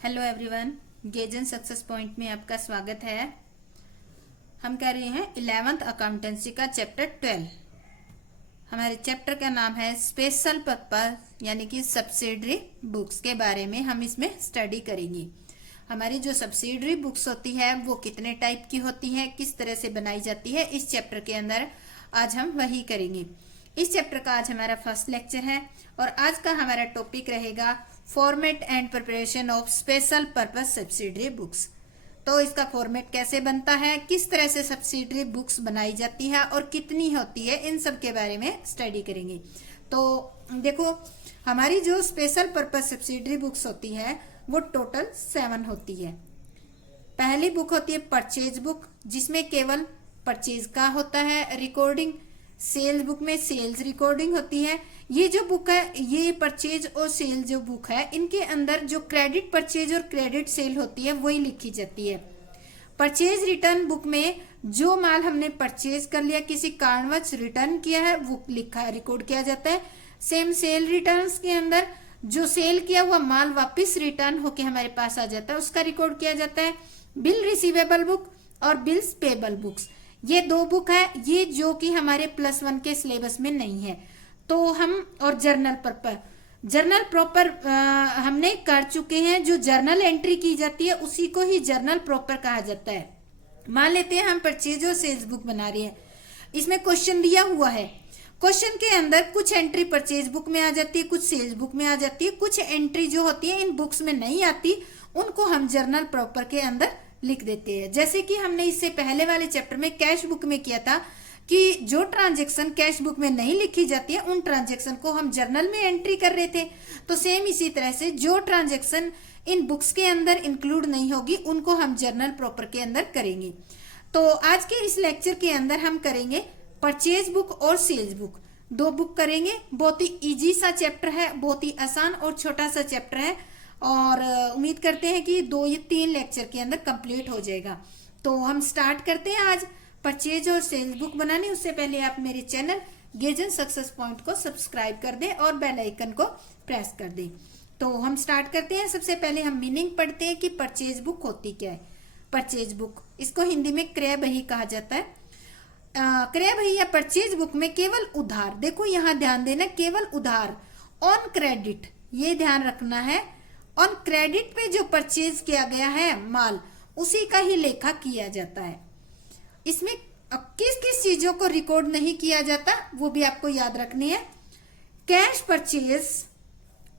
Hello everyone, गेजन success point में आपका स्वागत है। हम कर रहे हैं 11th अकाउंटेंसी का चैप्टर 12। हमारे चैप्टर का नाम है स्पेशल पर्पस यानी कि सब्सिडरी बुक्स के बारे में हम इसमें स्टडी करेंगे। हमारी जो सब्सिडरी बुक्स होती है वो कितने टाइप की होती है, किस तरह से बनाई जाती है, इस चैप्टर के अंदर आज हम वही करेंगे। इस चैप्टर का आज हमारा फर्स्ट लेक्चर है और आज का हमारा टॉपिक रहेगा format and preparation of special purpose subsidiary books. तो इसका फॉर्मेट कैसे बनता है, किस तरह से सब्सिडरी बुक्स बनाई जाती है और कितनी होती है, इन सब के बारे में स्टडी करेंगे। तो देखो, हमारी जो स्पेशल पर्पस सब्सिडरी बुक्स होती है वो टोटल 7 होती है। पहली बुक होती है परचेज बुक, जिसमें केवल परचेज का होता है रिकॉर्डिंग। सेल्स बुक में सेल्स रिकॉर्डिंग होती है। ये जो बुक है, ये परचेज और सेल जो बुक है, इनके अंदर जो क्रेडिट परचेज और क्रेडिट सेल होती है वही लिखी जाती है। परचेज रिटर्न बुक में जो माल हमने परचेज कर लिया, किसी कारणवश रिटर्न किया है, वो लिखा रिकॉर्ड किया जाता है। सेम सेल रिटर्न्स के अंदर जो सेल किया हुआ माल वापस रिटर्न होके हमारे पास आ जाता है, उसका रिकॉर्ड किया जाता है। बिल रिसीवेबल बुक और बिल्स पेबल बुक्स, ये 2 बुक है, ये जो कि हमारे +1 के सिलेबस में नहीं है। तो हम और जर्नल प्रॉपर हमने कर चुके हैं। जो जर्नल एंट्री की जाती है उसी को ही जर्नल प्रॉपर कहा जाता है। मान लेते हैं हम परचेज और सेल्स बुक बना रहे हैं, इसमें क्वेश्चन दिया हुआ है। क्वेश्चन के अंदर कुछ एंट्री परचेज बुक में आ जाती है, कुछ सेल्स बुक में आ जाती है, कुछ एंट्री जो होती है इन बुक्स में नहीं आती, उनको हम जर्नल प्रॉपर के अंदर लिख देते हैं। जैसे कि हमने इससे पहले वाले चैप्टर में कैश बुक में किया था कि जो ट्रांजैक्शन कैश बुक में नहीं लिखी जाती है उन ट्रांजैक्शन को हम जर्नल में एंट्री कर रहे थे। तो सेम इसी तरह से जो ट्रांजैक्शन इन बुक्स के अंदर इंक्लूड नहीं होगी उनको हम जर्नल प्रॉपर के अंदर करेंगे। तो आज के इस लेक्चर के अंदर हम करेंगे परचेज बुक और सेल्स बुक, 2 बुक करेंगे। बहुत ही इजी सा चैप्टर है, बहुत ही आसान और छोटा सा चैप्टर है और उम्मीद करते हैं कि 2 या 3 लेक्चर के अंदर कंप्लीट हो जाएगा। तो हम स्टार्ट करते हैं आज परचेज और सेल्स बुक बनाने। उससे पहले आप मेरे चैनल गेजन सक्सेस पॉइंट को सब्सक्राइब कर दें और बेल आइकन को प्रेस कर दें। तो हम स्टार्ट करते हैं। सबसे पहले हम मीनिंग पढ़ते हैं कि परचेज बुक होती क्या है। परचेज बुक, इसको हिंदी में क्रय बही कहा जाता है। क्रय बही या परचेज बुक में केवल उधार, देखो यहाँ ध्यान देना, केवल उधार ऑन क्रेडिट, ये ध्यान रखना है। ऑन क्रेडिट पे जो परचेज किया गया है माल, उसी का ही लेखा किया जाता है। इसमें किस किस चीजों को रिकॉर्ड नहीं किया जाता वो भी आपको याद रखनी है। कैश परचेज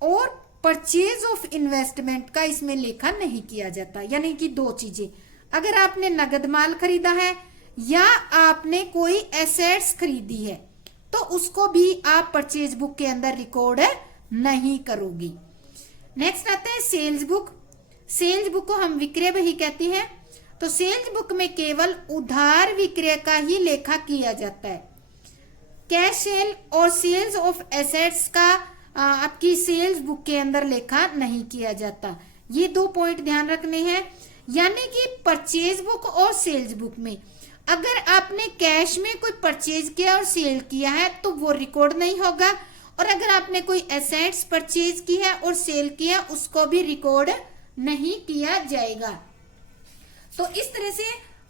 और परचेज ऑफ इन्वेस्टमेंट का इसमें लेखा नहीं किया जाता। यानी कि 2 चीजें, अगर आपने नगद माल खरीदा है या आपने कोई एसेट्स खरीदी है तो उसको भी आप परचेज बुक के अंदर रिकॉर्ड नहीं करोगी। नेक्स्ट आता है सेल्स बुक। सेल्स बुक को हम विक्रय बही कहते हैं। तो सेल्स बुक में केवल उधार विक्रय का ही लेखा किया जाता है। कैश सेल और सेल्स ऑफ एसेट्स का आपकी सेल्स बुक के अंदर लेखा नहीं किया जाता। ये 2 पॉइंट ध्यान रखने हैं। यानी कि परचेज बुक और सेल्स बुक में अगर आपने कैश में कोई परचेज किया और सेल किया है तो वो रिकॉर्ड नहीं होगा, और अगर आपने कोई एसेट्स परचेज की है और सेल किया उसको भी रिकॉर्ड नहीं किया जाएगा। तो इस तरह से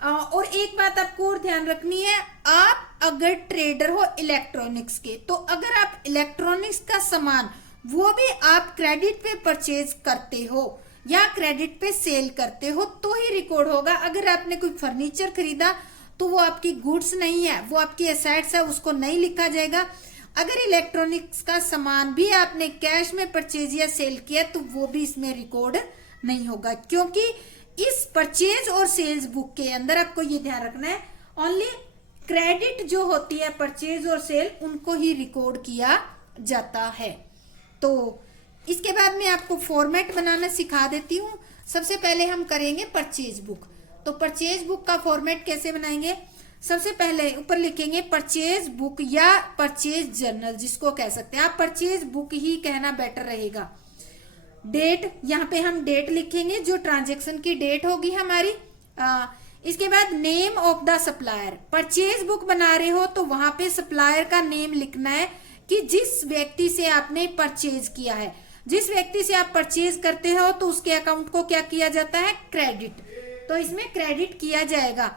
और एक बात आपको और ध्यान रखनी है, आप अगर ट्रेडर हो इलेक्ट्रॉनिक्स के, तो अगर आप इलेक्ट्रॉनिक्स का सामान वो भी आप क्रेडिट पे परचेज करते हो या क्रेडिट पे सेल करते हो तो ही रिकॉर्ड होगा। अगर आपने कोई फर्नीचर खरीदा तो वो आपकी गुड्स नहीं है, वो आपकी एसेट्स है, उसको नहीं लिखा जाएगा। अगर इलेक्ट्रॉनिक्स का सामान भी आपने कैश में परचेज या सेल किया तो वो भी इसमें रिकॉर्ड नहीं होगा, क्योंकि इस परचेज और सेल्स बुक के अंदर आपको ये ध्यान रखना है, ओनली क्रेडिट जो होती है परचेज और सेल उनको ही रिकॉर्ड किया जाता है। तो इसके बाद मैं आपको फॉर्मेट बनाना सिखा देती हूँ। सबसे पहले हम करेंगे परचेज बुक। तो परचेज बुक का फॉर्मेट कैसे बनाएंगे, सबसे पहले ऊपर लिखेंगे परचेज बुक या परचेज जर्नल, जिसको कह सकते हैं। आप परचेज बुक ही कहना बेटर रहेगा। डेट, यहाँ पे हम डेट लिखेंगे, जो ट्रांजैक्शन की डेट होगी हमारी। इसके बाद name of the supplier, purchase book बना रहे हो तो वहां पे सप्लायर का नेम लिखना है कि जिस व्यक्ति से आपने परचेज किया है। जिस व्यक्ति से आप परचेज करते हो तो उसके अकाउंट को क्या किया जाता है, क्रेडिट, तो इसमें क्रेडिट किया जाएगा।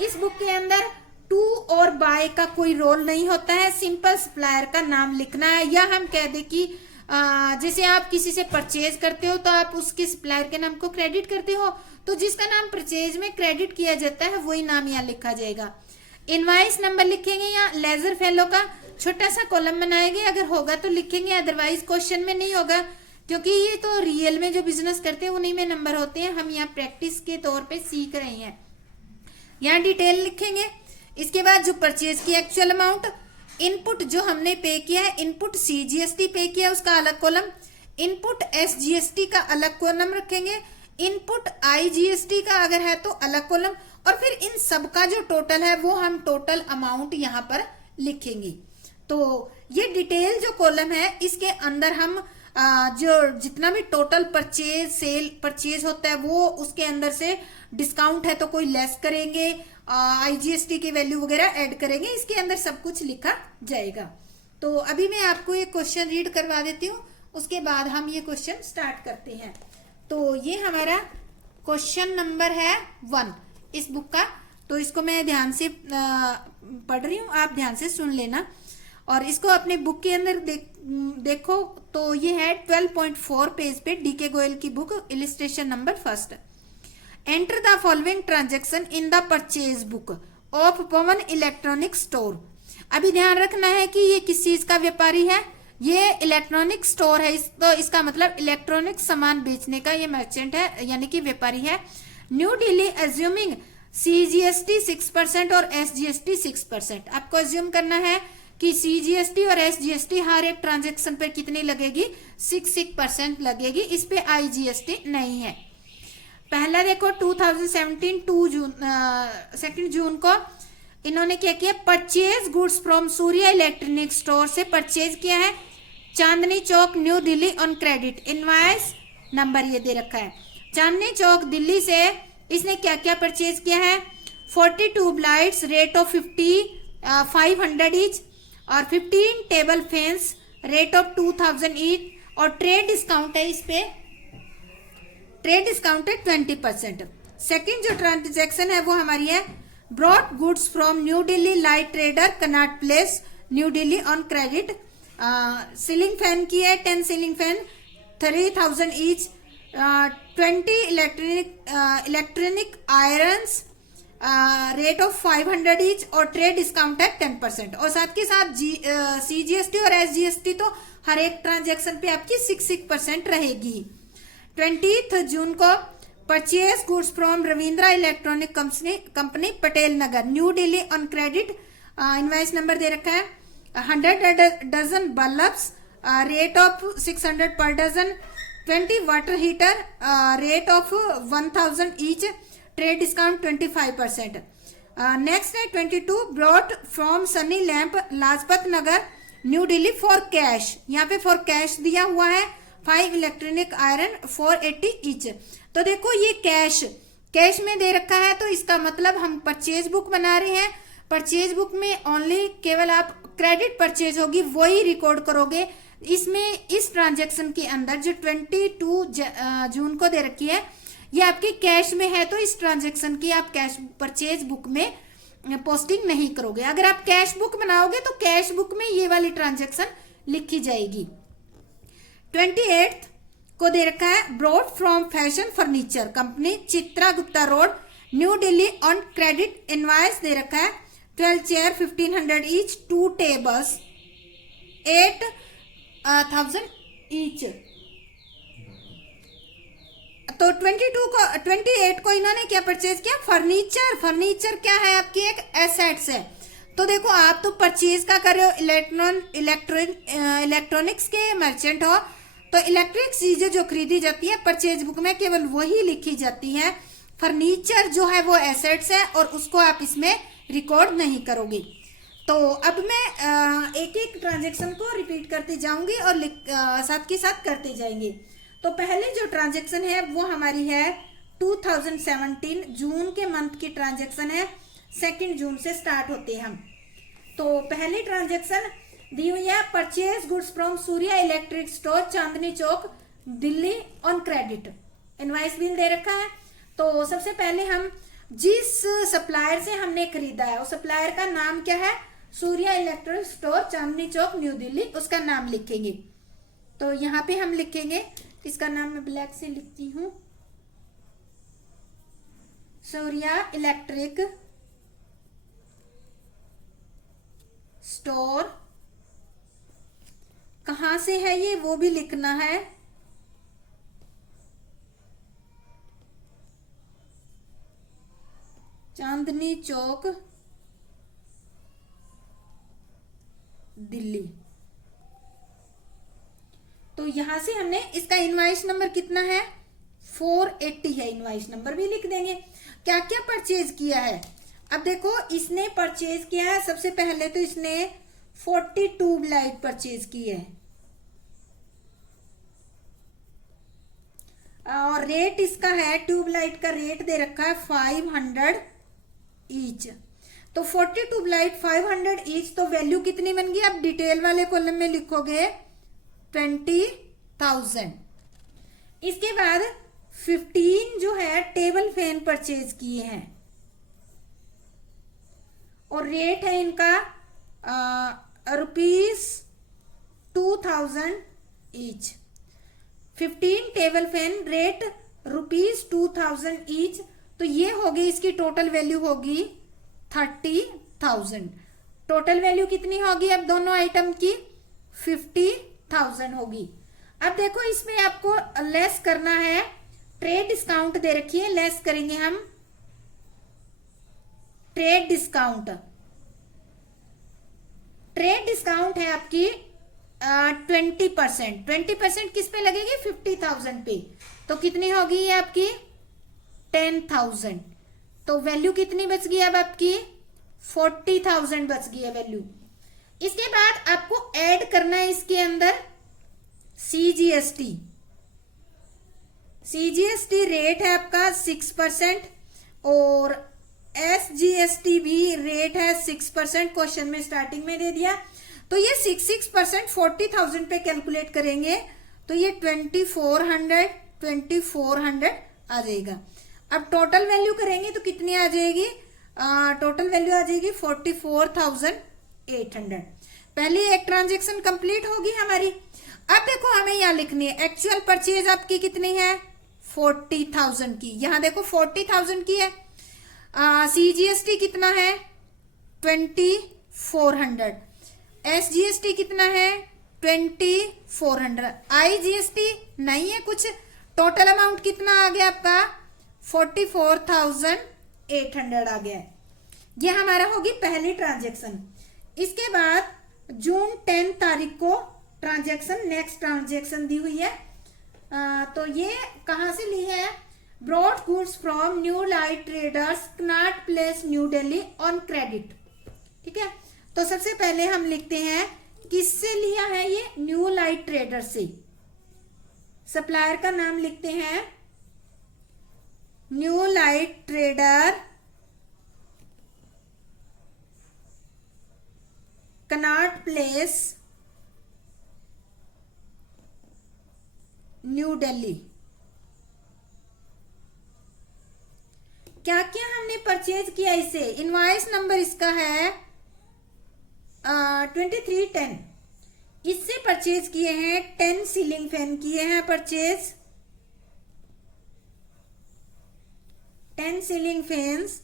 इस बुक के अंदर टू और बाय का कोई रोल नहीं होता है, सिंपल सप्लायर का नाम लिखना है, या हम कह दे कि जैसे आप किसी से परचेज करते हो तो आप उसके सप्लायर के नाम को क्रेडिट करते हो, तो जिसका नाम परचेज में क्रेडिट किया जाता है वही नाम यहाँ लिखा जाएगा। इनवाइस नंबर लिखेंगे या लेजर फेलो का छोटा सा कॉलम बनाएंगे, अगर होगा तो लिखेंगे, अदरवाइज क्वेश्चन में नहीं होगा, क्योंकि ये तो रियल में जो बिजनेस करते हैं उन्हीं में नंबर होते हैं, हम यहाँ प्रैक्टिस के तौर पे सीख रहे हैं। यहाँ डिटेल लिखेंगे। इसके बाद जो परचेज की एक्चुअल अमाउंट, इनपुट जो हमने पे किया है, इनपुट CGST पे किया उसका अलग कॉलम, इनपुट SGST का अलग कॉलम रखेंगे, इनपुट IGST का अगर है तो अलग कॉलम, और फिर इन सब का जो टोटल है वो हम टोटल अमाउंट यहाँ पर लिखेंगे। तो ये डिटेल जो कॉलम है इसके अंदर हम जो जितना भी टोटल परचेज सेल परचेज होता है वो उसके अंदर से डिस्काउंट है तो कोई लेस करेंगे, IGST की वैल्यू वगैरह ऐड करेंगे, इसके अंदर सब कुछ लिखा जाएगा। तो अभी मैं आपको एक क्वेश्चन रीड करवा देती हूँ, उसके बाद हम ये क्वेश्चन स्टार्ट करते हैं। तो ये हमारा क्वेश्चन नंबर है 1 इस बुक का, तो इसको मैं ध्यान से पढ़ रही हूँ, आप ध्यान से सुन लेना और इसको अपने बुक के अंदर देखो। तो ये है 12.4 पेज पे DK गोयल की book, illustration number 1। Enter the following transaction in the purchase book of Pawan electronic store. अभी ध्यान रखना है कि ये किस चीज का व्यापारी है, ये इलेक्ट्रॉनिक स्टोर है, तो इसका मतलब इलेक्ट्रॉनिक सामान बेचने का ये मर्चेंट है, यानी कि व्यापारी है। न्यू दिल्ली एज्यूमिंग CGST 6% और SGST 6%। आपको एज्यूम करना है कि CGST और SGST हर एक ट्रांजेक्शन पर कितनी लगेगी, 6% लगेगी, इस पे IGST नहीं है। पहला देखो 2017 2 जून को इन्होंने क्या किया, purchase goods from Surya electronic store से परचेज किया है Chandni Chowk New Delhi on credit. Invoice number ये दे रखा है। चांदनी चौक दिल्ली से इसने क्या क्या परचेज किया है, 40 tube lights rate of 500 each, और 15 table fans rate of 2000 each, और ट्रेड डिस्काउंट है, इस पे ट्रेड डिस्काउंट है 20%। सेकेंड जो ट्रांजेक्शन है वो हमारी है brought goods from New Delhi light trader Connaught Place New Delhi on credit. Ceiling fan की है 10 ceiling fan 3000 each, 20 electronic irons rate of 500 each, और ट्रेड डिस्काउंट है 10%। और साथ के साथ CGST और SGST तो हर एक ट्रांजेक्शन पे आपकी 6% रहेगी। 20 जून को purchase goods from Ravindra electronic company Patel Nagar New Delhi on credit. Invoice number दे रखा है 100 डजन बल्ब्स रेट ऑफ 600 पर dozen, 20 water heater rate of 1000 each, trade discount 25%। Next है 22 brought from Sunny Lamp Lajpat Nagar New Delhi for cash. यहाँ पे फॉर कैश दिया हुआ है 5 इलेक्ट्रॉनिक आयरन 480 ईच। तो देखो ये कैश में दे रखा है, तो इसका मतलब हम परचेज बुक बना रहे हैं। परचेज बुक में ओनली केवल आप क्रेडिट परचेज होगी वही रिकॉर्ड करोगे। इसमें इस ट्रांजेक्शन के अंदर जो 22 जून को दे रखी है ये आपकी कैश में है, तो इस ट्रांजेक्शन की आप कैश परचेज बुक में पोस्टिंग नहीं करोगे। अगर आप कैश बुक बनाओगे तो कैश बुक में ये वाली ट्रांजेक्शन लिखी जाएगी। 28 को दे रखा है brought from Fashion Furniture Company Chitra Gupta Road New Delhi on credit. Invoice दे रखा है 12 चेयर 1500 ईच, 2 टेबल्स 8000 ईच। तो 28 को इन्होंने क्या परचेज किया, फर्नीचर क्या है आपकी एक एसेट्स है। तो देखो आप तो परचेज का कर रहे हो, इलेक्ट्रॉनिक्स के मर्चेंट हो, तो इलेक्ट्रिक चीजें जो खरीदी जाती है परचेज बुक में केवल वही लिखी जाती है। फर्नीचर जो है वो एसेट्स है और उसको आप इसमें रिकॉर्ड नहीं करोगे। तो अब मैं एक एक ट्रांजेक्शन को रिपीट करते जाऊंगी और साथ के साथ करते जाएंगे। तो पहले जो ट्रांजेक्शन है वो हमारी है 2017 जून के मंथ की ट्रांजेक्शन है, 2 जून से स्टार्ट होते हैं हम। तो पहली ट्रांजेक्शन दी हुई है, purchase goods from Surya electric store Chandni Chowk Delhi on credit. Invoice bill दे रखा है। तो सबसे पहले हम जिस सप्लायर से हमने खरीदा है उस सप्लायर का नाम क्या है, Surya electric store Chandni Chowk New Delhi, उसका नाम लिखेंगे। तो यहाँ पे हम लिखेंगे, इसका नाम मैं ब्लैक से लिखती हूँ, सूर्या इलेक्ट्रिक स्टोर। कहाँ से है ये वो भी लिखना है, चांदनी चौक दिल्ली। तो यहां से हमने इसका इनवाइस नंबर कितना है, 480 है, इनवाइस नंबर भी लिख देंगे। क्या क्या परचेज किया है, अब देखो इसने परचेज किया है, सबसे पहले तो इसने 40 ट्यूबलाइट परचेज की है और रेट इसका है, ट्यूबलाइट का रेट दे रखा है 500 ईच। तो 40 ट्यूबलाइट 500 ईच, तो वैल्यू कितनी बन गई, आप डिटेल वाले कॉलम में लिखोगे 20,000। इसके बाद 15 जो है टेबल फैन परचेज किए हैं और रेट है इनका ₹2000 each. 15 table fan rate ₹2000 each. तो ये होगी इसकी टोटल वैल्यू होगी 30,000। टोटल वैल्यू कितनी होगी अब दोनों आइटम की, 50,000 होगी। अब देखो इसमें आपको लेस करना है, ट्रेड डिस्काउंट दे रखी है, लेस करेंगे हम ट्रेड डिस्काउंट। ट्रेड डिस्काउंट है आपकी 20%। 20% किस पे लगेगी, 50,000 पे। तो कितनी होगी ये आपकी 10,000। तो वैल्यू कितनी बच गई अब आपकी 40,000 बच गई है वैल्यू। इसके बाद आपको ऐड करना है इसके अंदर CGST। CGST रेट है आपका 6% और SGST भी रेट है 6%, क्वेश्चन में स्टार्टिंग में दे दिया। तो ये 6% 40,000 पे कैलकुलेट करेंगे तो ये 2400 आ जाएगा। अब टोटल वैल्यू करेंगे तो कितनी आ जाएगी, टोटल वैल्यू आ जाएगी 44,800। पहले एक ट्रांजेक्शन कंप्लीट होगी हमारी। अब देखो हमें यहाँ लिखनी है एक्चुअल परचेज आपकी कितनी है, 40,000 की। यहाँ देखो 40,000 की है। CGST कितना है 2400, SGST कितना है 2400, IGST नहीं है कुछ। टोटल अमाउंट कितना आ गया आपका 44,800 आ गया है। ये हमारा होगी पहली ट्रांजेक्शन। इसके बाद जून 10 तारीख को ट्रांजेक्शन, नेक्स्ट ट्रांजेक्शन दी हुई है। तो ये कहाँ से ली है, brought goods from new light traders Connaught Place New Delhi on credit. ठीक है, तो सबसे पहले हम लिखते हैं किससे लिया है ये, न्यू लाइट ट्रेडर से। सप्लायर का नाम लिखते हैं new light trader Connaught Place New Delhi. क्या क्या हमने परचेज किया इसे, इनवाइस नंबर इसका है 2310। इससे परचेज किए हैं 10 सीलिंग फैन किए हैं परचेज, 10 सीलिंग फैंस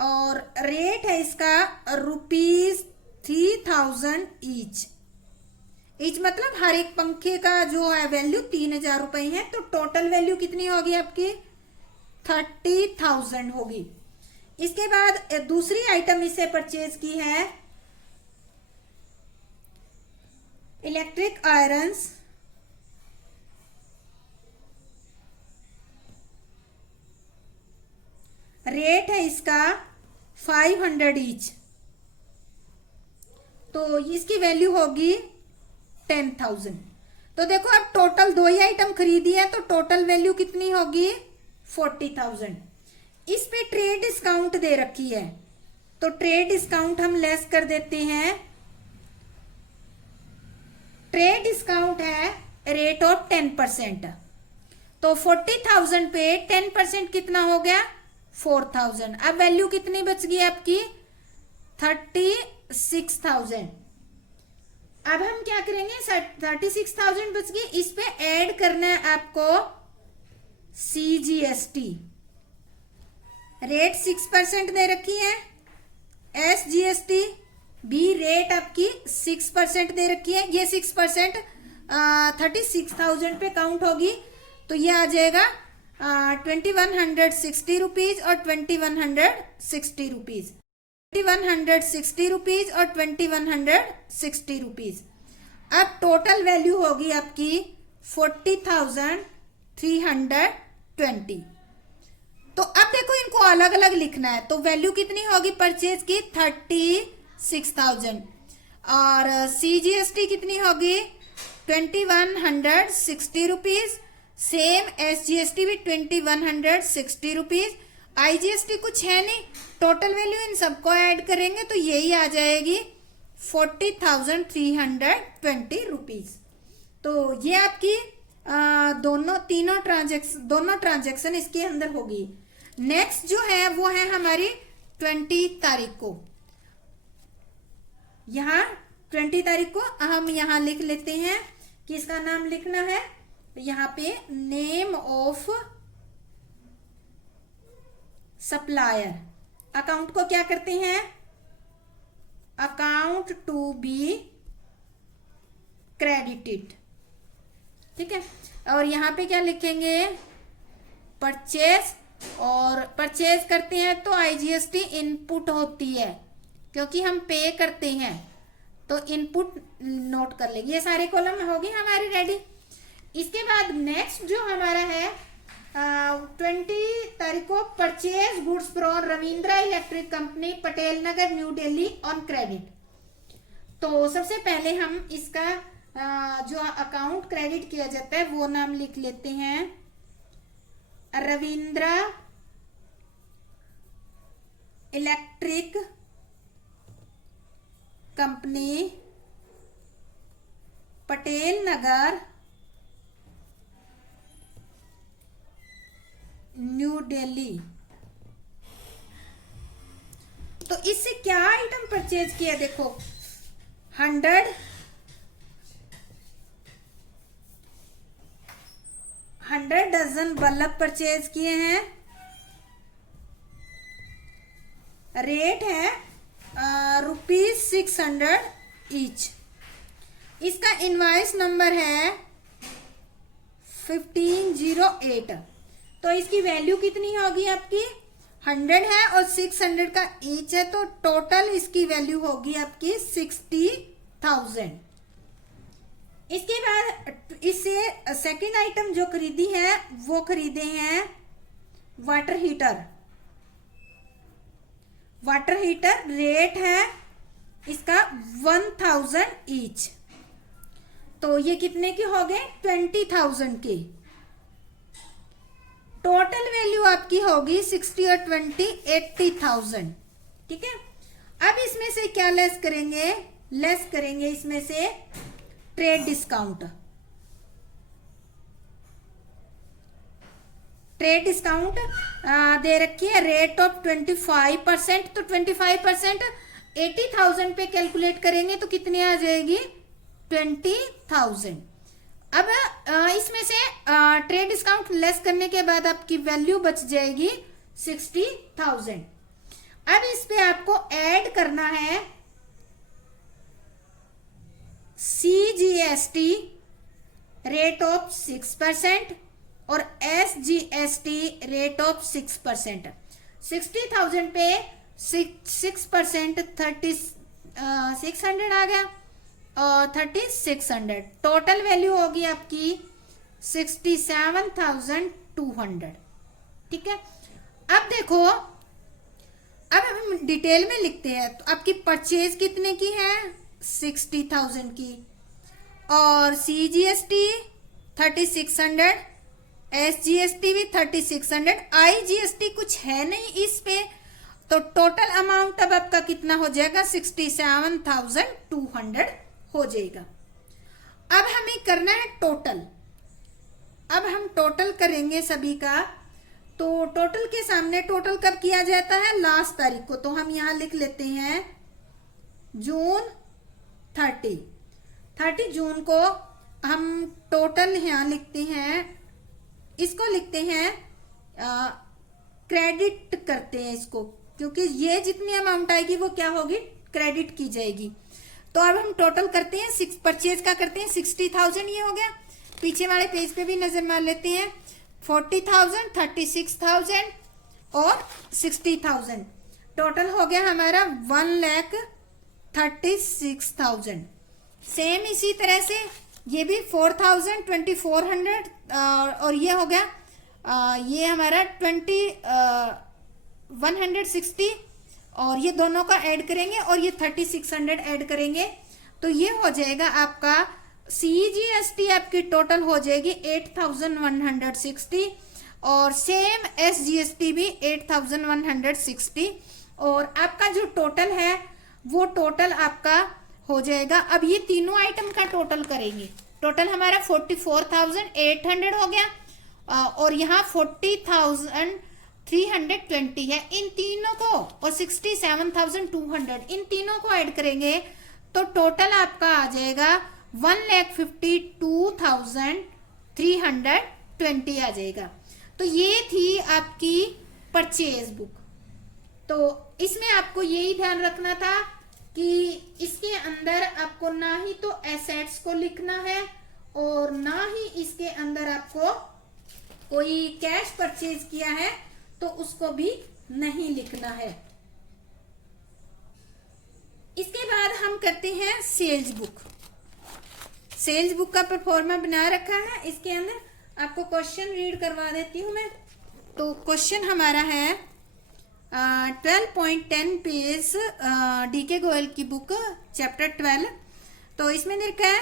और रेट है इसका ₹3000 ईच। ईच मतलब हर एक पंखे का जो है वैल्यू 3,000 रुपए है। तो टोटल वैल्यू कितनी होगी आपकी 30,000 होगी। इसके बाद दूसरी आइटम इसे परचेज की है इलेक्ट्रिक आयरन्स, रेट है इसका 500 ईच। तो इसकी वैल्यू होगी 10,000। तो देखो अब टोटल दो ही आइटम खरीदी है तो टोटल वैल्यू कितनी होगी 40,000। इस पे ट्रेड डिस्काउंट दे रखी है तो ट्रेड डिस्काउंट हम लेस कर देते हैं। ट्रेड डिस्काउंट है रेट ऑफ 10%। तो 40,000 पे 10% कितना हो गया 4,000। अब वैल्यू कितनी बच गई आपकी 36,000। अब हम क्या करेंगे 36,000 बच गई, इस पे ऐड करना है आपको CGST। रेट 6% दे रखी है, SGST भी रेट आपकी 6% दे रखी है। ये 6% 36,000 पे काउंट होगी, तो ये आ जाएगा 2160 रुपीज और 2160 रुपीज, 2160 रुपीज और 2160 रुपीज। अब टोटल वैल्यू होगी आपकी 40,320। तो अब देखो इनको अलग अलग लिखना है, तो वैल्यू कितनी होगी परचेज की 36,000 और CGST कितनी होगी 2160 रुपीज, सेम SGST भी 2160 रुपीज। IGST कुछ है नहीं, टोटल वैल्यू इन सबको ऐड करेंगे तो यही आ जाएगी 40,320 रुपीज। तो ये आपकी दोनों ट्रांजेक्शन इसके अंदर होगी। नेक्स्ट जो है वो है हमारी 20 तारीख को। यहाँ 20 तारीख को हम यहाँ लिख लेते हैं कि इसका नाम लिखना है यहाँ पे नेम ऑफ सप्लायर। अकाउंट को क्या करते हैं अकाउंट टू बी क्रेडिटेड, ठीक है। और यहाँ पे क्या लिखेंगे परचेज, और परचेज करते हैं तो IGST इनपुट होती है क्योंकि हम पे करते हैं, तो इनपुट नोट कर लेंगे। ये सारे कॉलम होगी हमारी रेडी। इसके बाद नेक्स्ट जो हमारा है 20 तारीख को purchase goods from Ravindra electric company Patel Nagar New Delhi on credit. तो सबसे पहले हम इसका जो अकाउंट क्रेडिट किया जाता है वो नाम लिख लेते हैं Ravindra electric company Patel Nagar New Delhi. तो इससे क्या आइटम परचेज किया देखो 100 डजन बल्ब परचेज किए हैं। रेट है ₹600 ईच। इसका इनवॉइस नंबर है 1508। तो इसकी वैल्यू कितनी होगी आपकी 100 है और 600 का ईच है, तो टोटल इसकी वैल्यू होगी आपकी 60,000। इसके बाद इससे सेकंड आइटम जो खरीदी है वो खरीदे हैं water heater. Water heater rate है इसका 1000 ईच, तो ये कितने के हो गए 20,000 के। टोटल वैल्यू आपकी होगी 60 और 20 80,000, ठीक है। अब इसमें से क्या लेस करेंगे इसमें से ट्रेड डिस्काउंट। ट्रेड डिस्काउंट दे रखी है रेट ऑफ 25%। तो 25% 80,000 पे कैलकुलेट करेंगे तो कितनी आ जाएगी 20,000। अब इसमें से ट्रेड डिस्काउंट लेस करने के बाद आपकी वैल्यू बच जाएगी 60,000। अब इस पे आपको ऐड करना है CGST रेट ऑफ 6% और SGST रेट ऑफ 6%। 60,000 पे 6% 3600 आ गया और 3600। टोटल वैल्यू होगी आपकी 67,200, ठीक है। अब देखो अब हम डिटेल में लिखते हैं, तो आपकी परचेज कितने की है 60,000 की और CGST 3600, SGST भी 3600, IGST कुछ है नहीं इस पे, तो टोटल अमाउंट अब आपका कितना हो जाएगा, 67,200 हो जाएगा। अब हमें करना है टोटल। अब हम टोटल करेंगे सभी का। तो टोटल के सामने टोटल कब किया जाता है, लास्ट तारीख को। तो हम यहां लिख लेते हैं जून 30 जून को हम टोटल यहां लिखते हैं, इसको लिखते हैं क्रेडिट करते हैं इसको, क्योंकि ये जितनी अमाउंट आएगी वो क्या होगी, क्रेडिट की जाएगी। तो अब हम टोटल करते हैं, परचेज का करते हैं 60,000, ये हो गया। पीछे वाले पेज पे भी नजर मार लेते हैं, 40,000, 36,000 और 60,000। टोटल हो गया हमारा 1,36,000। सेम इसी तरह से ये भी 4,000, 2,400 और ये हो गया ये हमारा 160 और ये दोनों का ऐड करेंगे और ये 3600 ऐड करेंगे। तो ये हो जाएगा आपका CGST, आपकी टोटल हो जाएगी 8,160 और सेम SGST भी 8,160 और आपका जो टोटल है वो टोटल आपका हो जाएगा। अब ये तीनों आइटम का टोटल करेंगे। टोटल हमारा 44,800 हो गया और यहाँ 40,320 है। इन तीनों को और 67,200 इन तीनों को ऐड करेंगे तो टोटल आपका आ जाएगा 1,52,320 आ जाएगा। तो ये थी आपकी परचेज बुक। तो इसमें आपको यही ध्यान रखना था कि इसके अंदर आपको ना ही तो एसेट्स को लिखना है और ना ही इसके अंदर आपको कोई कैश परचेज किया है तो उसको भी नहीं लिखना है। इसके बाद हम करते हैं सेल्स बुक। सेल्स बुक का परफॉर्मा बना रखा है, इसके अंदर आपको क्वेश्चन रीड करवा देती हूं मैं। तो क्वेश्चन हमारा है 12.10 पेज DK गोयल की बुक चैप्टर 12। तो इसमें देखा है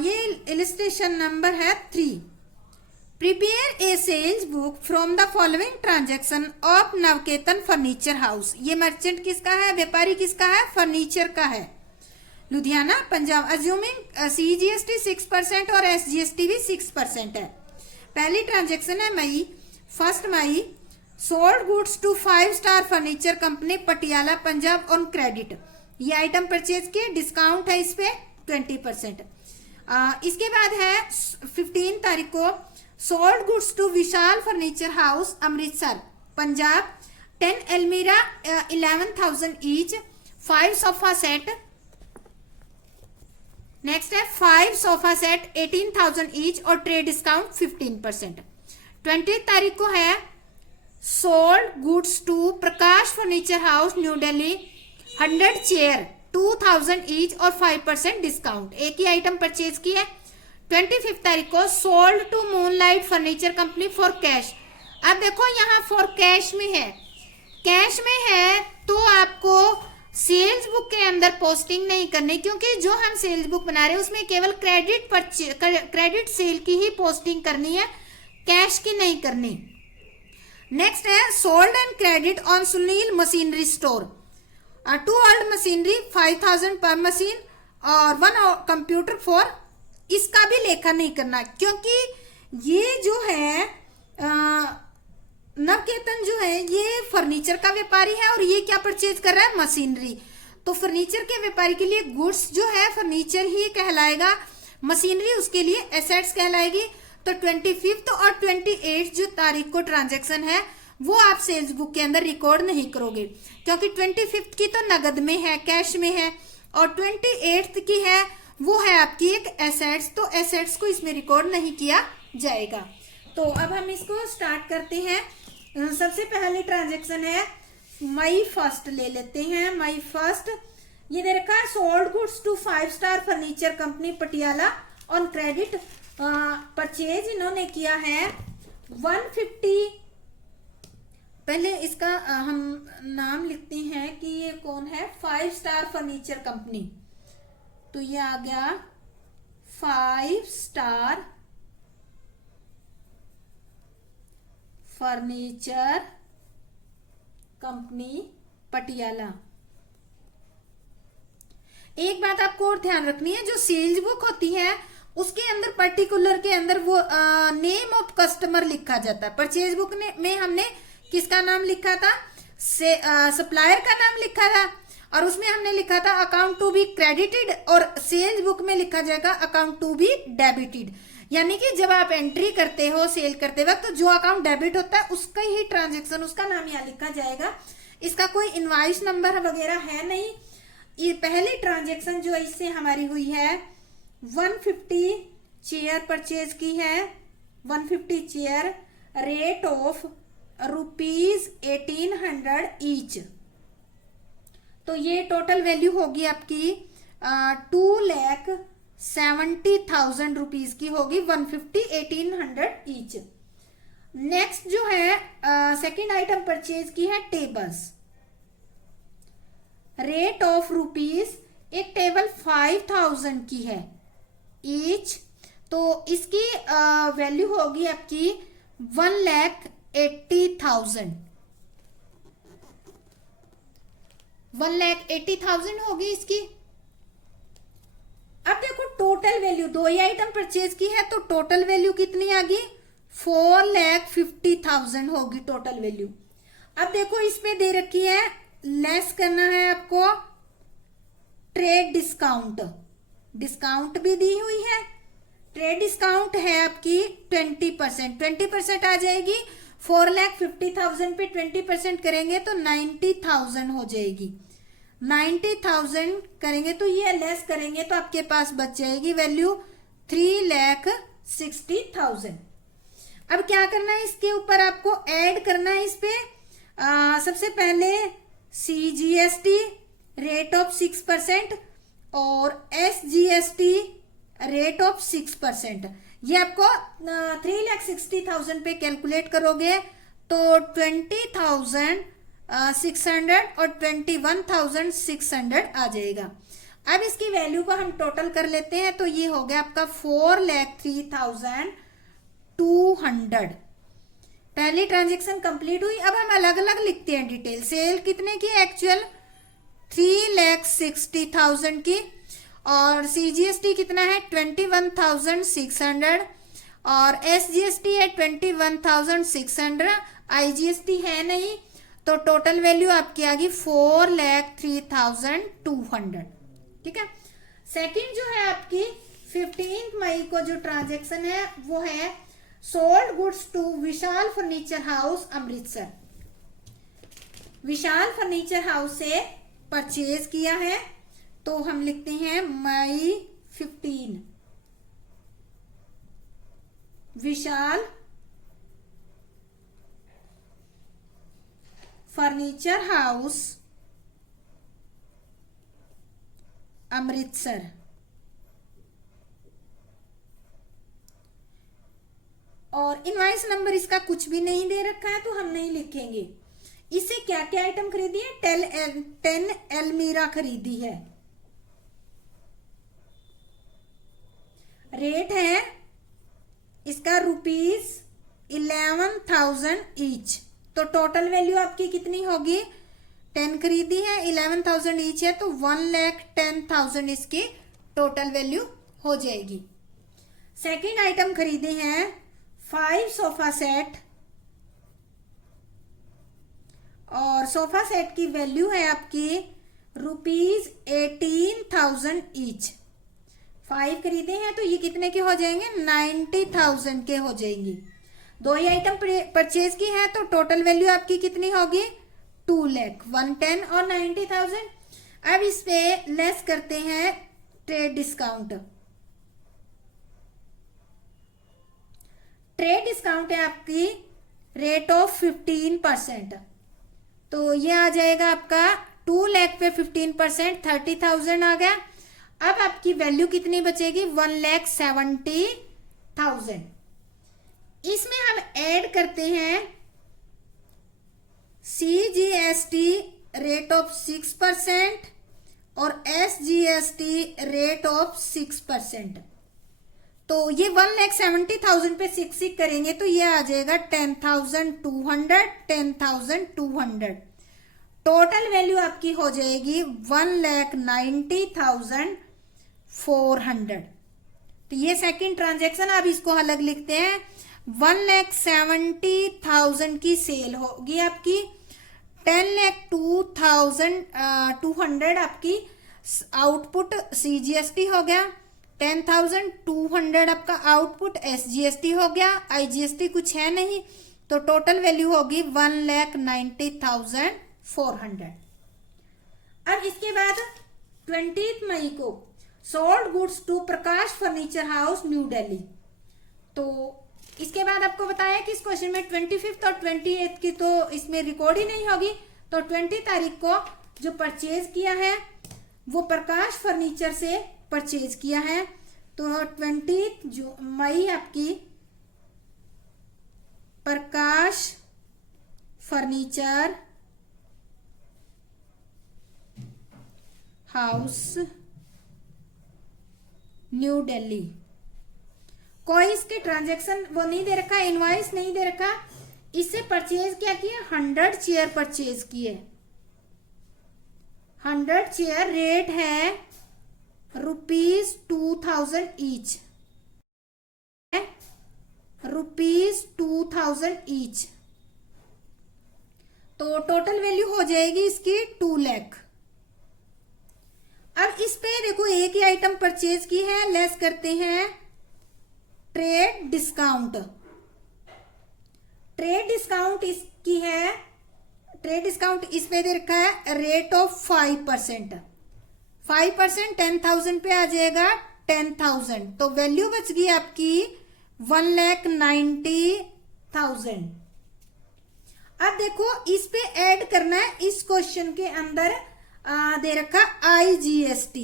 ये इलिस्ट्रेशन नंबर है 3। Prepare a sales book from the following transaction of Navketan furniture house. ये मर्चेंट किसका है, व्यापारी किसका है, फर्नीचर का है, लुधियाना पंजाब। अज्यूमिंग CGST 6% और SGST भी 6% है। पहली ट्रांजैक्शन है मई 1 मई, sold goods to 5 star furniture company Patiala Punjab on credit. ये आइटम परचेज किए, डिस्काउंट है इस पे 20%। इसके बाद है 15 तारीख को sold goods to Vishal furniture house Amritsar Punjab 10 अलमीरा 11,000 ईच, 5 सोफा सेट। नेक्स्ट है 5 सोफा सेट 18,000 ईच और ट्रेड डिस्काउंट 15%। 20 तारीख को है sold goods to Prakash furniture house New Delhi 100 chair 2,000 each और 5% डिस्काउंट। एक ही आइटम परचेज की है। 25 तारीख को sold to Moonlight furniture company for cash. अब देखो यहाँ फॉर कैश में है, कैश में है तो आपको सेल्स बुक के अंदर पोस्टिंग नहीं करनी, क्योंकि जो हम सेल्स बुक बना रहे हैं उसमें केवल क्रेडिट सेल की ही पोस्टिंग करनी है, कैश की नहीं करनी। नेक्स्ट है sold and credit on Sunil machinery store 2 old machinery 5,000 पर मशीन और 1 कंप्यूटर फॉर। इसका भी लेखा नहीं करना, क्योंकि ये जो है नवकेतन जो है ये फर्नीचर का व्यापारी है और ये क्या परचेज कर रहा है, मशीनरी। तो फर्नीचर के व्यापारी के लिए गुड्स जो है फर्नीचर ही कहलाएगा, मशीनरी उसके लिए एसेट्स कहलाएगी। तो 25 और 28 जो तारीख को ट्रांजैक्शन है वो आप सेल्स बुक के अंदर रिकॉर्ड नहीं करोगे, क्योंकि 25 की तो नगद में है, कैश में है, और 28 की है वो है आपकी एक एसेट्स। तो एसेट्स को इसमें रिकॉर्ड नहीं किया जाएगा। तो अब हम इसको स्टार्ट करते हैं। सबसे पहली ट्रांजैक्शन है मई 1 ले लेते हैं। मई 1 ये दे रखा है sold goods to 5 star furniture company Patiala on credit. Purchase इन्होंने किया है 150। पहले इसका हम नाम लिखते हैं कि ये कौन है, 5 स्टार फर्नीचर कंपनी। तो ये आ गया 5 स्टार फर्नीचर कंपनी पटियाला। एक बात आपको और ध्यान रखनी है, जो सेल्स बुक होती है उसके अंदर पर्टिकुलर के अंदर वो नेम ऑफ कस्टमर लिखा जाता है। परचेज बुक में हमने किसका नाम लिखा था, सप्लायर का नाम लिखा था, और उसमें हमने लिखा था अकाउंट टू बी क्रेडिटेड, और सेल्स बुक में लिखा जाएगा अकाउंट टू बी डेबिटेड। यानी कि जब आप एंट्री करते हो सेल करते वक्त तो जो अकाउंट डेबिट होता है उसका ही ट्रांजेक्शन, उसका नाम यहाँ लिखा जाएगा। इसका कोई इनवॉइस नंबर वगैरह है नहीं। ये पहली ट्रांजेक्शन जो इससे हमारी हुई है 150 चेयर परचेज की है, 150 चेयर, रेट ऑफ ₹1800 ईच। तो ये टोटल वैल्यू होगी आपकी 2,70,000 रुपीज की होगी, 150 1800 ईच। नेक्स्ट जो है सेकंड आइटम परचेज की है टेबल्स, रेट ऑफ रुपीज, एक टेबल 5000 की है ईच, तो इसकी वैल्यू होगी आपकी 1,80,000, 1,80,000 होगी इसकी। अब देखो टोटल वैल्यू, दो ही आइटम परचेज की है तो टोटल वैल्यू कितनी आ गई, 4,50,000 होगी टोटल वैल्यू। अब देखो इस पे दे रखी है, लेस करना है आपको ट्रेड डिस्काउंट, डिस्काउंट भी दी हुई है। ट्रेड डिस्काउंट है आपकी 20%, 20% आ जाएगी। 4,50,000 पे 20% करेंगे तो 90,000 हो जाएगी। 90,000 करेंगे तो ये लेस करेंगे तो आपके पास बच जाएगी वैल्यू 3,60,000। अब क्या करना है, इसके ऊपर आपको ऐड करना है इस पे सबसे पहले CGST रेट ऑफ 6% और SGST रेट ऑफ 6%। ये आपको 3,60,000 पे कैलकुलेट करोगे तो 20,600 और 21,600 आ जाएगा। अब इसकी वैल्यू को हम टोटल कर लेते हैं तो ये हो गया आपका 4,03,200। पहली ट्रांजेक्शन कंप्लीट हुई। अब हम अलग अलग लिखते हैं डिटेल। सेल कितने की, एक्चुअल 3,60,000 की, और CGST कितना है 21,600, और SGST है 21,600, IGST है नहीं, तो टोटल वैल्यू आपकी आ गई 4,03,200। ठीक है। सेकंड जो है आपकी 15 मई को जो ट्रांजेक्शन है वो है sold goods to Vishal furniture house Amritsar. Vishal furniture house से परचेज किया है तो हम लिखते हैं मई 15, विशाल फर्नीचर हाउस अमृतसर। और इनवॉइस नंबर इसका कुछ भी नहीं दे रखा है तो हम नहीं लिखेंगे। इसे क्या क्या आइटम खरीदी है, 10 एलमीरा खरीदी है। रेट है इसका ₹11,000 ईच, तो टोटल वैल्यू आपकी कितनी होगी, 10 खरीदी है, 11,000 ईच है, तो 1,10,000 इसकी टोटल वैल्यू हो जाएगी। सेकंड आइटम खरीदे हैं 5 सोफा सेट, और सोफा सेट की वैल्यू है आपकी ₹18,000 ईच। 5 खरीदे हैं तो ये कितने के हो जाएंगे, 90,000 के हो जाएंगी। दो ही आइटम परचेज की है तो टोटल वैल्यू आपकी कितनी होगी, 2 लाख, 110 और 90,000। अब इस पे लेस करते हैं ट्रेड डिस्काउंट। ट्रेड डिस्काउंट है आपकी रेट ऑफ 15%, तो ये आ जाएगा आपका 2 लाख पे 15%, 30,000 आ गया। अब आपकी वैल्यू कितनी बचेगी, 1,70,000। इसमें हम ऐड करते हैं CGST रेट ऑफ 6% और SGST रेट ऑफ 6%। तो ये 1,70,000 पे 6 करेंगे तो ये आ जाएगा 10,200, 10,200। टोटल वैल्यू आपकी हो जाएगी 1,90,400। तो ये सेकंड ट्रांजैक्शन, अब इसको अलग लिखते हैं। 1,70,000 की सेल होगी आपकी, 10,02,200 आपकी आउटपुट CGST हो गया, 10,200 आपका आउटपुट SGST हो गया, IGST कुछ है नहीं, तो टोटल वैल्यू होगी 1,90,400। अब इसके बाद 20 मई को sold goods to Prakash furniture house New Delhi. तो इसके बाद आपको बताया कि इस क्वेश्चन में 25 और 28 की तो इसमें रिकॉर्ड ही नहीं होगी, तो 20 तारीख को जो परचेज किया है वो प्रकाश फर्नीचर से परचेज किया है। तो 20 मई आपकी प्रकाश फर्नीचर हाउस न्यू दिल्ली। कोई इसके ट्रांजैक्शन वो नहीं दे रखा, इनवॉइस नहीं दे रखा, इससे परचेज क्या किया, 100 चेयर परचेज किए। 100 चेयर, रेट है ₹2,000 ईच, ₹2,000 ईच। तो टोटल वैल्यू हो जाएगी इसकी 2 लाख। अब इस पे देखो एक ही आइटम परचेज की है, लेस करते हैं ट्रेड डिस्काउंट। ट्रेड डिस्काउंट इसकी है, ट्रेड डिस्काउंट इसमें दे रखा है रेट ऑफ 5%। 5% 10,000 पे आ जाएगा 10,000, तो वैल्यू बच गई आपकी 1,90,000। अब देखो इस पे ऐड करना है, इस क्वेश्चन के अंदर दे रखा IGST।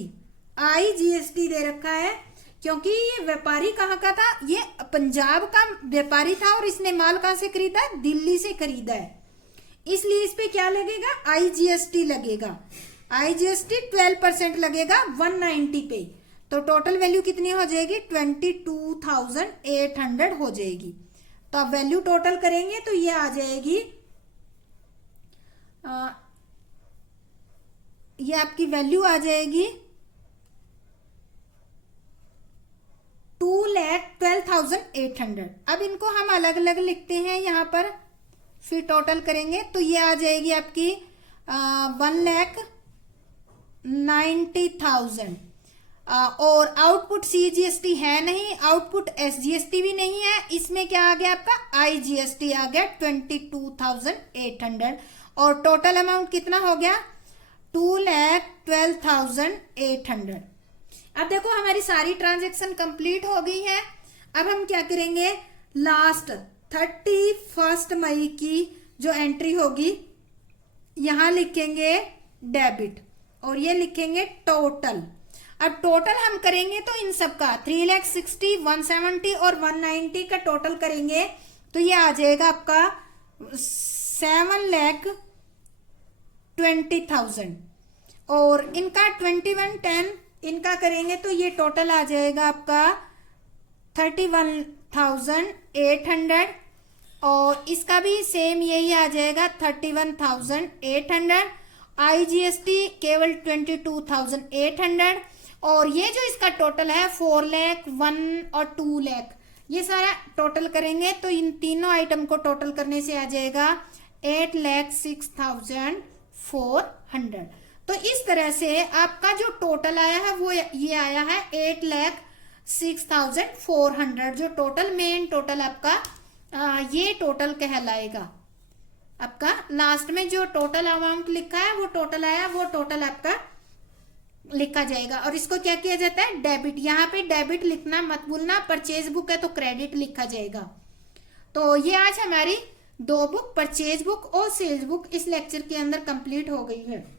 IGST दे रखा है क्योंकि ये व्यापारी कहाँ का था, ये पंजाब का व्यापारी था और इसने माल कहाँ से खरीदा है, दिल्ली से खरीदा है, इसलिए इस पे क्या लगेगा, IGST लगेगा। IGST 12% लगेगा 190 पे, तो टोटल वैल्यू कितनी हो जाएगी, 22,800 हो जाएगी। तो अब वैल्यू टोटल करेंगे तो ये आ जाएगी, ये आपकी वैल्यू आ जाएगी 2,12,800। अब इनको हम अलग अलग लिखते हैं यहाँ पर, फिर टोटल करेंगे तो ये आ जाएगी आपकी 1,90,000। और आउटपुट CGST है नहीं, आउटपुट SGST भी नहीं है, इसमें क्या आ गया आपका IGST आ गया 22,800, और टोटल अमाउंट कितना हो गया 2,12,800। अब देखो हमारी सारी ट्रांजैक्शन कंप्लीट हो गई है। अब हम क्या करेंगे, लास्ट 31 मई की जो एंट्री होगी यहां लिखेंगे डेबिट और ये लिखेंगे टोटल। अब टोटल हम करेंगे तो इन सब का 3,60,000, 170 और 190 का टोटल करेंगे तो ये आ जाएगा आपका 7,20,000, और इनका 2110 इनका करेंगे तो ये टोटल आ जाएगा आपका 31,800, और इसका भी सेम यही आ जाएगा 31,800। IGST केवल 22,800, और ये जो इसका टोटल है 4 लाख, 1 और 2 लाख, ये सारा टोटल करेंगे तो इन तीनों आइटम को टोटल करने से आ जाएगा 8,06,400। तो इस तरह से आपका जो टोटल आया है वो ये आया है 8,06,400, जो टोटल मेन टोटल आपका ये टोटल कहलाएगा। आपका लास्ट में जो टोटल अमाउंट लिखा है वो टोटल आया, वो टोटल आपका लिखा जाएगा। और इसको क्या किया जाता है, डेबिट। यहाँ पे डेबिट लिखना मत भूलना, परचेज बुक है तो क्रेडिट लिखा जाएगा। तो ये आज हमारी 2 बुक, परचेज बुक और सेल्स बुक, इस लेक्चर के अंदर कंप्लीट हो गई है।